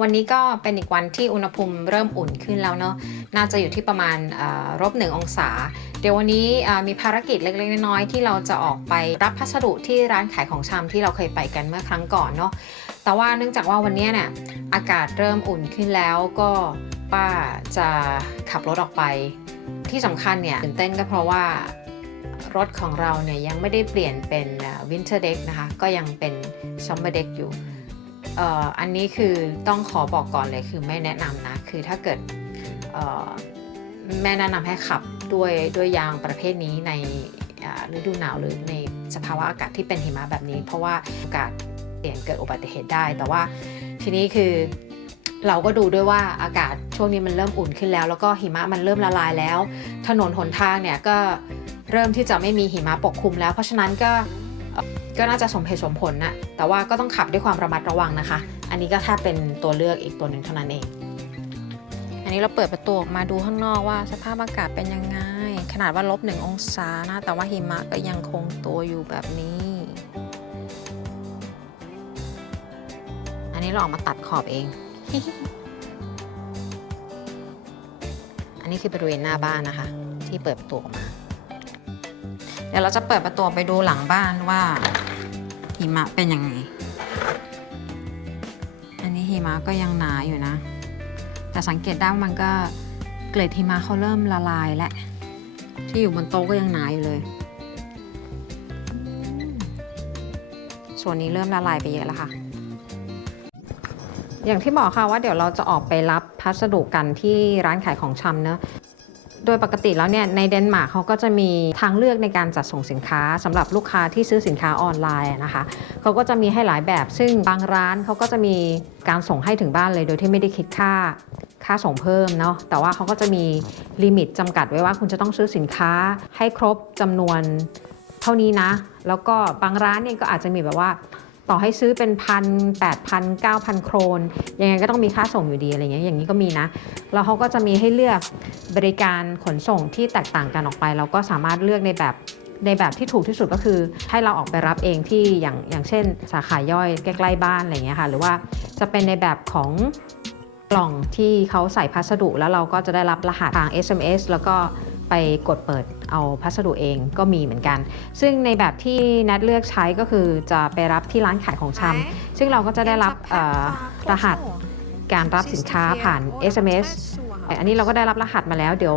วันนี้ก็เป็นอีกวันที่อุณหภูมิเริ่มอุ่นขึ้นแล้วเนาะ น่าจะอยู่ที่ประมาณรบหนึ่งองศา เดี๋ยววันนี้มีภารกิจเล็กๆน้อยๆที่เราจะออกไปรับพัสดุที่ร้านขายของชำที่เราเคยไปกันเมื่อครั้งก่อนเนาะ แต่ว่าเนื่องจากว่าวันนี้เนี่ยอากาศเริ่มอุ่นขึ้นแล้วก็ป้าจะขับรถออกไป ที่สำคัญเนี่ยตื่นเต้นก็เพราะว่ารถของเราเนี่ยยังไม่ได้เปลี่ยนเป็นวินเทอร์เด็กนะคะ ก็ยังเป็นซัมเมอร์เด็กอยู่ อ่ออันนี้คือต้องขอบอกก่อนเลยคือไม่แนะนำนะ คือถ้าเกิดเอ่อแม่แนะนำให้ขับด้วยด้วยยางประเภทนี้ในฤดูหนาวหรือในสภาวะอากาศที่เป็นหิมะแบบนี้ เพราะว่าโอกาสเสี่ยงเกิดอุบัติเหตุได้ แต่ว่าทีนี้คือเราก็ดูด้วยว่าอากาศช่วงนี้มันเริ่มอุ่นขึ้นแล้ว แล้วก็หิมะมันเริ่มละลายแล้ว ถนนหนทางเนี่ยก็เริ่มที่จะไม่มีหิมะปกคลุมแล้ว เพราะฉะนั้นก็ ก็น่าจะสมเหตุสมผลนะแต่ว่าก็ต้องขับด้วยความระมัดระวังนะคะ อันนี้ก็แค่เป็นตัวเลือกอีกตัวหนึ่งเท่านั้นเอง อันนี้เราเปิดประตูออกมาดูข้างนอกว่าสภาพอากาศเป็นยังไง ขนาดว่าลบหนึ่งองศานะ แต่ว่าหิมะก็ยังคงตัวอยู่แบบนี้ อันนี้เราออกมาตัดขอบเอง อันนี้คือบริเวณหน้าบ้านนะคะ ที่เปิดประตูออกมา เดี๋ยวเราจะเปิดประตูไปดูหลังบ้านว่าหิมะเป็นยังไง อันนี้หิมะก็ยังหนาอยู่นะ แต่สังเกตได้ว่ามันก็เกล็ดหิมะเขาเริ่มละลายแล้วที่อยู่บนโต๊ะก็ยังหนาอยู่เลย ส่วนนี้เริ่มละลายไปเยอะแล้วค่ะ อย่างที่บอกค่ะว่าเดี๋ยวเราจะออกไปรับพัสดุกันที่ร้านขายของชำเนอะ โดยปกติแล้วเนี่ยในเดนมาร์กเขาก็จะมีทางเลือกในการจัดส่งสินค้าสำหรับลูกค้าที่ซื้อสินค้าออนไลน์นะคะเขาก็จะมีให้หลายแบบ ซึ่งบางร้านเขาก็จะมีการส่งให้ถึงบ้านเลยโดยที่ไม่ได้คิดค่าค่าส่งเพิ่มเนาะแต่ว่าเขาก็จะมีลิมิตจำกัดไว้ว่าคุณจะต้องซื้อสินค้าให้ครบจำนวนเท่านี้นะ แล้วก็บางร้านเนี่ยก็อาจจะมีแบบว่า ต่อให้ซื้อเป็นพันแปดพันเก้าพันโครน ยังไงก็ต้องมีค่าส่งอยู่ดีอะไรเงี้ยอย่างนี้ก็มีนะ แล้วเขาก็จะมีให้เลือกบริการขนส่งที่แตกต่างกันออกไป เราก็สามารถเลือกในแบบในแบบที่ถูกที่สุดก็คือให้เราออกไปรับเองที่อย่างอย่างเช่น สาขาย่อยใกล้ๆบ้านอะไรเงี้ยค่ะหรือว่าจะเป็นในแบบของกล่องที่เขาใส่พัสดุ แล้วเราก็จะได้รับรหัสทาง SMS แล้วก็ ไปกดเปิดเอาพัสดุเองก็มีเหมือนกัน ซึ่งในแบบที่นัดเลือกใช้ก็คือจะไปรับที่ร้านขายของชำซึ่งเราก็จะได้รับเอ่อรหัสการรับสินค้าผ่าน SMS อันนี้เราก็ได้รับรหัสมาแล้วเดี๋ยว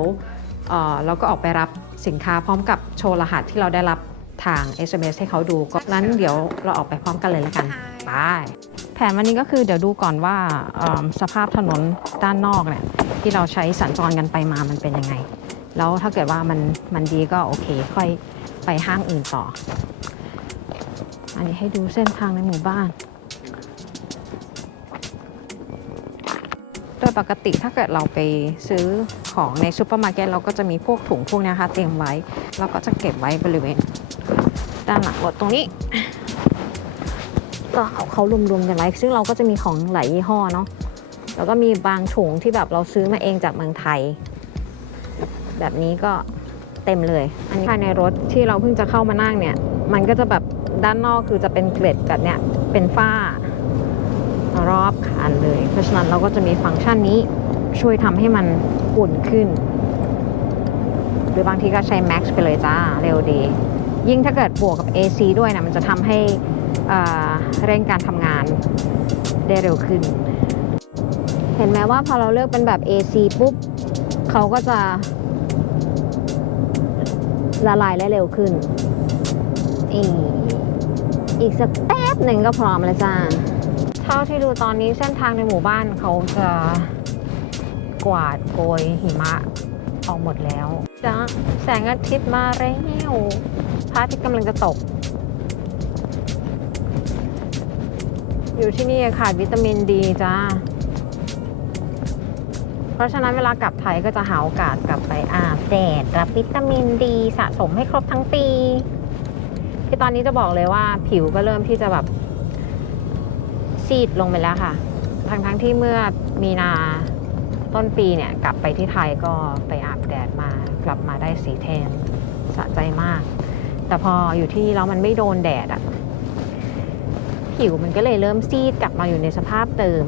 เอ่อเราก็ออกไปรับสินค้าพร้อมกับโชว์รหัสที่เราได้รับทาง SMS ให้เขาดูก็นั้นเดี๋ยวเราออกไปพร้อมกันเลยละกันไปแผนวันนี้ก็คือเดี๋ยวดูก่อนว่าเอิ่มสภาพถนนด้านนอกเนี่ยที่เราใช้สัญจรกันไปมามันเป็นยังไง แล้วถ้าเกิดว่ามันมันดีก็โอเค ค่อยไปห้างอื่นต่อ อันนี้ให้ดูเส้นทางในหมู่บ้าน โดยปกติถ้าเกิดเราไปซื้อของในซูเปอร์มาร์เก็ตเราก็จะมีพวกถุงพวกนี้นะคะเตรียมไว้ เราก็จะเก็บไว้บริเวณ ด้านหลังรถตรงนี้ ก็เอาเขารวมๆกันไว้ ซึ่งเราก็จะมีของหลายยี่ห้อเนาะแล้วก็มีบางถุงที่แบบเราซื้อมาเองจากเมืองไทย แบบนี้ก็เต็มเลย อันนี้ภายในรถที่เราเพิ่งจะเข้ามานั่งเนี่ย มันก็จะแบบด้านนอกคือจะเป็นเกล็ดแบบเนี้ยเป็นฝ้ารอบคันเลย เพราะฉะนั้นเราก็จะมีฟังก์ชันนี้ช่วยทำให้มันอุ่นขึ้น หรือบางทีก็ใช้ Max ไปเลยจ้า เร็วดี ยิ่งถ้าเกิดบวกกับ AC ด้วยนะมันจะทำให้เร่งการทำงานได้เร็วขึ้น เห็นไหมว่าพอเราเลือกเป็นแบบ AC ปุ๊บเขาก็จะ ละลายได้เร็วขึ้นอีกอีกสักแป๊บหนึ่งก็พร้อมแล้วจ้า เท่าที่ดูตอนนี้เส้นทางในหมู่บ้านเขาจะกวาดโกยหิมะออกหมดแล้วจ้าแสงอาทิตย์มาแล้วพระอาทิตย์กำลังจะตก อยู่ที่นี่ขาดวิตามินดีจ้า เพราะฉะนั้นเวลากลับไทยก็จะหาโอกาสกลับไปอาบแดดรับวิตามินดีสะสมให้ครบทั้งปีที่ตอนนี้จะบอกเลยว่าผิวก็เริ่มที่จะแบบซีดลงไปแล้วค่ะ ทั้งทั้งๆที่เมื่อมีนาต้นปีเนี่ยกลับไปที่ไทยก็ไปอาบแดดมากลับมาได้สีแทนสะใจมาก แต่พออยู่ที่แล้วมันไม่โดนแดดอะผิวมันก็เลยเริ่มซีดกลับมาอยู่ในสภาพเดิม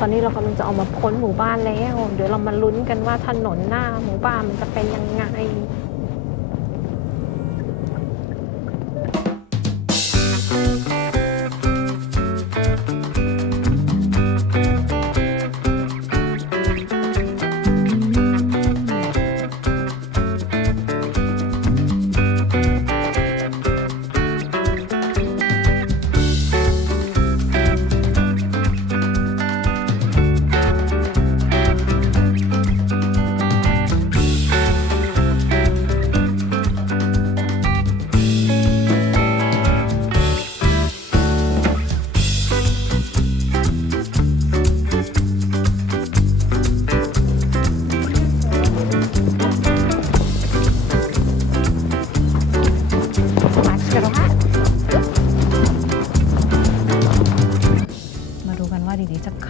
ตอนนี้เรากำลังจะออกมาพ้นหมู่บ้านแล้ว เดี๋ยวเรามาลุ้นกันว่าถนนหน้าหมู่บ้านมันจะเป็นยังไง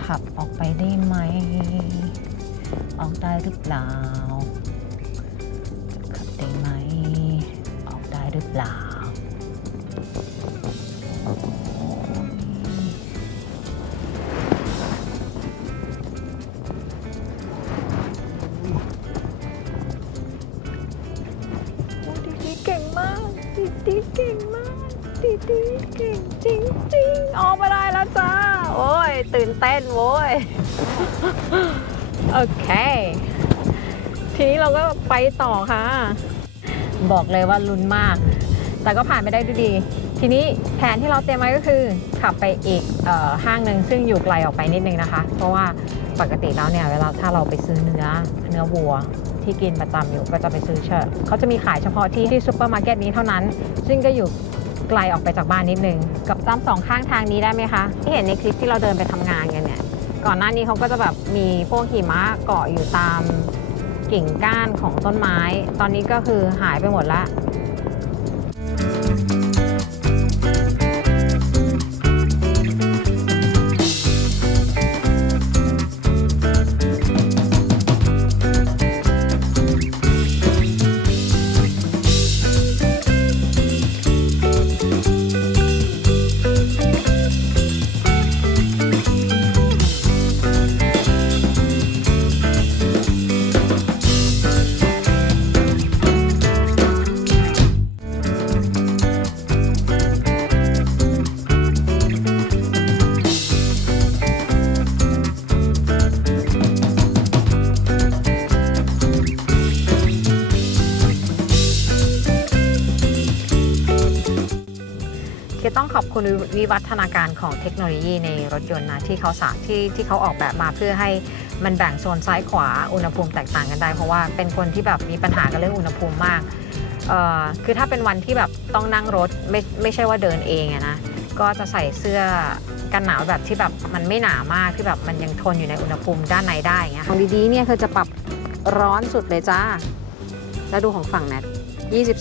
ขับออกไปได้ไหม ออกได้หรือเปล่า ขับได้ไหม ออกได้หรือเปล่า ดีเก่งจริงจริงออกมาได้แล้วจ้า โอ้ย ตื่นเต้นโว้ย โอเค ทีนี้เราก็ไปต่อค่ะ บอกเลยว่าลุ้นมาก แต่ก็ผ่านไปได้ด้วยดี ทีนี้แผนที่เราเตรียมไว้ก็คือ ขับไปอีกออห้างหนึ่งซึ่งอยู่ไกลออกไปนิดนึงนะคะ เพราะว่าปกติแล้วเนี่ยเวลาถ้าเราไปซื้อเนื้อเนื้อวัวที่กินประจำอยู่ก็จะไปซื้อเชอเขาจะมีขายเฉพาะที่ที่ซูเปอร์มาร์เก็ตนี้เท่านั้น ซึ่งก็อยู่ ไกลออกไปจากบ้านนิดนึง กับจำสองข้างทางนี้ได้ไหมคะ ที่เห็นในคลิปที่เราเดินไปทำงานกันเนี่ย ก่อนหน้านี้เขาก็จะแบบมีพวกหิมะเกาะอยู่ตามกิ่งก้านของต้นไม้ ตอนนี้ก็คือหายไปหมดละ คือต้องขอบคุณวิวัฒนาการของเทคโนโลยีในรถยนต์นะที่เขาสาที่ที่เขาออกแบบมาเพื่อให้มันแบ่งโซนซ้ายขวาอุณหภูมิแตกต่างกันได้ เพราะว่าเป็นคนที่แบบมีปัญหากับเรื่องอุณหภูมิมากคือถ้าเป็นวันที่แบบต้องนั่งรถไม่ไม่ใช่ว่าเดินเองนะก็จะใส่เสื้อกันหนาวแบบที่แบบมันไม่หนามากที่แบบมันยังทนอยู่ในอุณหภูมิด้านในได้อย่างเงี้ยของดีๆเนี่ยคือจะปรับร้อนสุดเลยจ้า แล้วดูของฝั่งแนท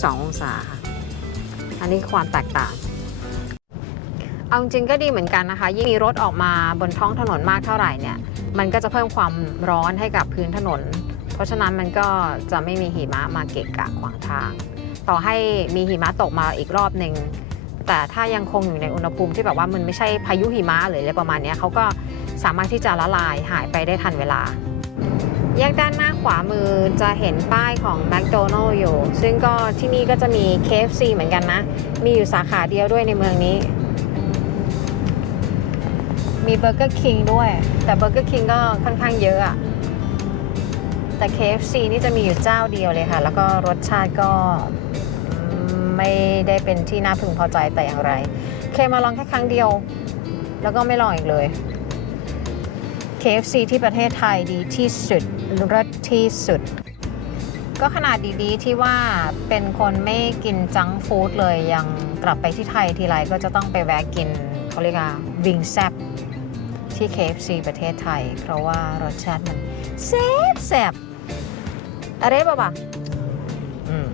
22 องศาค่ะ อันนี้ความแตกต่าง เอาจริงก็ดีเหมือนกันนะคะ ยิ่งมีรถออกมาบนท้องถนนมากเท่าไหร่เนี่ย มันก็จะเพิ่มความร้อนให้กับพื้นถนน เพราะฉะนั้นมันก็จะไม่มีหิมะมาเกะกะขวางทาง ต่อให้มีหิมะตกมาอีกรอบหนึ่งแต่ถ้ายังคงอยู่ในอุณหภูมิที่แบบว่ามันไม่ใช่พายุหิมะหรืออะไรประมาณนี้เขาก็สามารถที่จะละลายหายไปได้ทันเวลา แยกด้านหน้าขวามือจะเห็นป้ายของ McDonald อยู่ ซึ่งก็ที่นี่ก็จะมี KFC เหมือนกันนะ มีอยู่สาขาเดียวด้วยในเมืองนี้ มี Burger King ด้วย แต่ Burger King ก็ค่อนข้างเยอะอะแต่ KFC นี่จะมีอยู่เจ้าเดียวเลยค่ะ แล้วก็รสชาติก็ไม่ได้เป็นที่น่าพึงพอใจแต่อย่างไร เคมาลองแค่ครั้งเดียว แล้วก็ไม่ลองอีกเลย KFC ที่ประเทศไทยดีที่สุดรสที่สุด ก็ขนาดดีๆที่ว่าเป็นคนไม่กินจังฟู้ดเลยยังกลับไปที่ไทยทีไรก็จะต้องไปแวะกินเขาเรียกว่าวิงแซบ ที่ KFC ประเทศไทย เพราะว่ารสชาติมันแซ่บแซ่บอะไรบ้าบอืม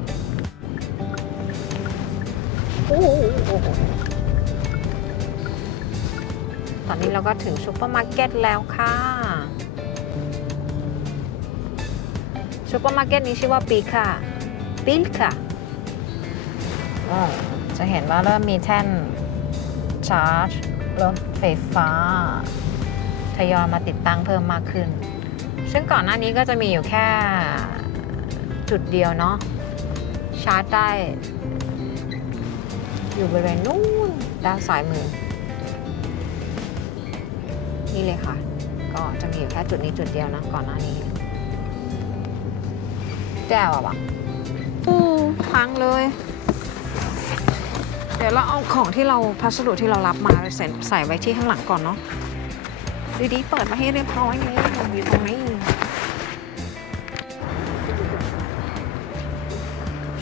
โอ้โหตอนนี้เราก็ถึงซูเปอร์มาร์เก็ตแล้วค่ะซูเปอร์มาร์เก็ตนี้ชื่อว่าปีค่ะปิลค่ะจะเห็นว่าเริ่มมีแท่นชาร์จรถไฟฟ้า ทยอยมาติดตั้งเพิ่มมากขึ้น ซึ่งก่อนหน้านี้ก็จะมีอยู่แค่จุดเดียวเนาะชาร์จได้ อยู่บริเวณนู้นด้านซ้ายมือ นี่เลยค่ะ ก็จะมีอยู่แค่จุดนี้จุดเดียวนะก่อนหน้านี้แจ๋วอะวะอู้พังเลย เดี๋ยวเราเอาของที่เราพัสดุที่เรารับมาใส่ใส่ไว้ที่ข้างหลังก่อนเนาะ ดีๆเปิดมาให้เรียบร้อยนี่อยู่ตรงนี้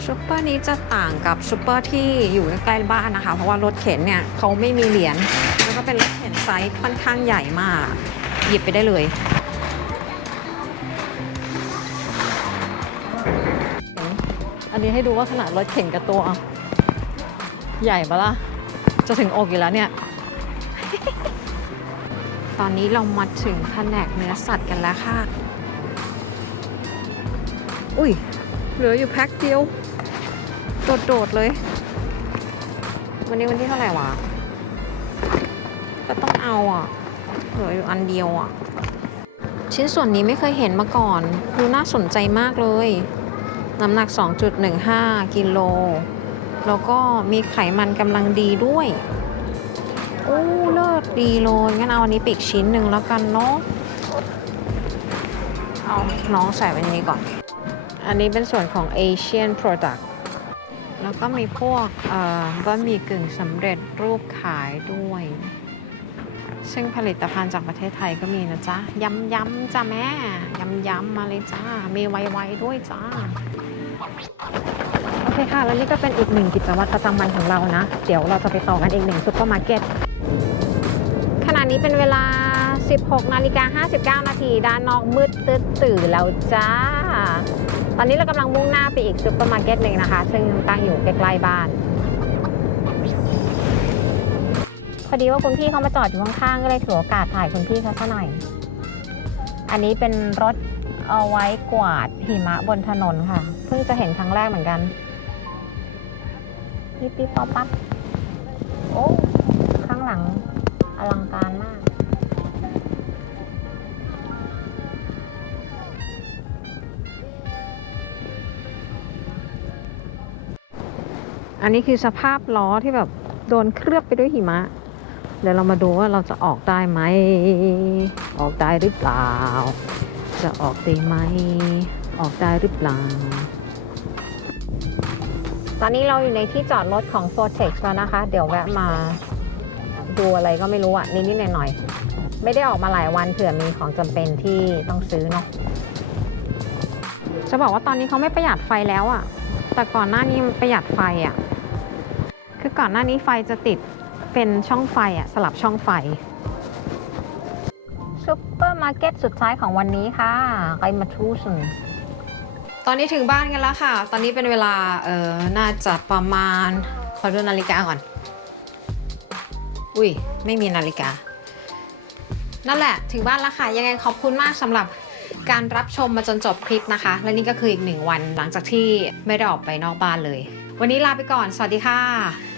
ซูเปอร์นี้จะต่างกับซูเปอร์ที่อยู่ใกล้บ้านนะคะ เพราะว่ารถเข็นเนี่ยเขาไม่มีเหรียญแล้วก็เป็นรถเข็นไซส์ค่อนข้างใหญ่มาก หยิบไปได้เลยอันนี้ให้ดูว่าขนาดรถเข็นกับตัว ใหญ่ปะล่ะ จะถึงอกอยู่แล้วเนี่ย อนนี้เรามาถึงแผนกเนื้อสัตว์กันแล้วค่ะ อุ้ย เหลืออยู่แพ็คเดียว โดดๆเลย วันนี้วันที่เท่าไหร่วะ ก็ต้องเอาอะ เหลืออยู่อันเดียวอะ ชิ้นส่วนนี้ไม่เคยเห็นมาก่อน ดูน่าสนใจมากเลย น้ำหนัก 2.15 กิโล แล้วก็มีไขมันกำลังดีด้วย อ้เลิศดีเลยงั้นเอาอันนี้ปีกชิ้นหนึ่งแล้วกันเนาะเอาน้องใส่ไว้ในนี้ก่อน อันนี้เป็นส่วนของ Asian Product แล้วก็มีพวกเอ่อบะหมี่กึ่งสำเร็จรูปขายด้วย ซึ่งผลิตภัณฑ์จากประเทศไทยก็มีนะจ๊ะยำยำๆจ้ะแม่ยำยำๆมาเลยจ้า มีไวๆด้วยจ้า โอเคค่ะ แล้วนี่ก็เป็นอีกหนึ่งกิจวัตรประจำวันของเรานะ เดี๋ยวเราจะไปต่อกันอีกหนึ่งซุปเปอร์มาร์เก็ต ณะนี้เป็นเวลา 16นาฬิกา59 นาที ด้านนอกมืดตึ๊ดตื่นแล้วจ้า ตอนนี้เรากำลังมุ่งหน้าไปอีกซุปเปอร์มาร์เก็ตหนึ่งนะคะ ซึ่งตั้งอยู่ใกล้ๆบ้าน พอดีว่าคุณพี่เขามาจอดอยู่ข้างๆ ก็เลยถือโอกาสถ่ายคุณพี่เขาซะหน่อย อันนี้เป็นรถเอาไว้กวาดหิมะบนถนนค่ะ เพิ่งจะเห็นครั้งแรกเหมือนกัน ปิ๊บปิ๊บป๊อปปั๊บ ลังการมาก อันนี้คือสภาพล้อที่แบบโดนเคลือบไปด้วยหิมะ เดี๋ยวเรามาดูว่าเราจะออกได้ไหม ออกได้หรือเปล่า จะออกได้ไหม ออกได้หรือเปล่าตอนนี้เราอยู่ในที่จอดรถของ f o r t e x แล้วนะคะ เดี๋ยวแวะมา ดูอะไรก็ไม่รู้อะนิดๆหน่อยๆไม่ได้ออกมาหลายวันเผื่อมีของจำเป็นที่ต้องซื้อเนาะจะบอกว่าตอนนี้เขาไม่ประหยัดไฟแล้วอะแต่ก่อนหน้านี้มันประหยัดไฟอะคือก่อนหน้านี้ไฟจะติดเป็นช่องไฟอะสลับช่องไฟซุปเปอร์มาร์เก็ตสุดท้ายของวันนี้ค่ะไกมาทูสนตอนนี้ถึงบ้านกันแล้วค่ะ ตอนนี้เป็นเวลาเออน่าจะประมาณขอดูนาฬิกาก่อน อุ้ย ไม่มีนาฬิกา นั่นแหละ ถึงบ้านแล้วค่ะ ยังไงขอบคุณมากสำหรับการรับชมมาจนจบคลิปนะคะ และนี่ก็คืออีกหนึ่งวันหลังจากที่ไม่ได้ออกไปนอกบ้านเลย วันนี้ลาไปก่อน สวัสดีค่ะ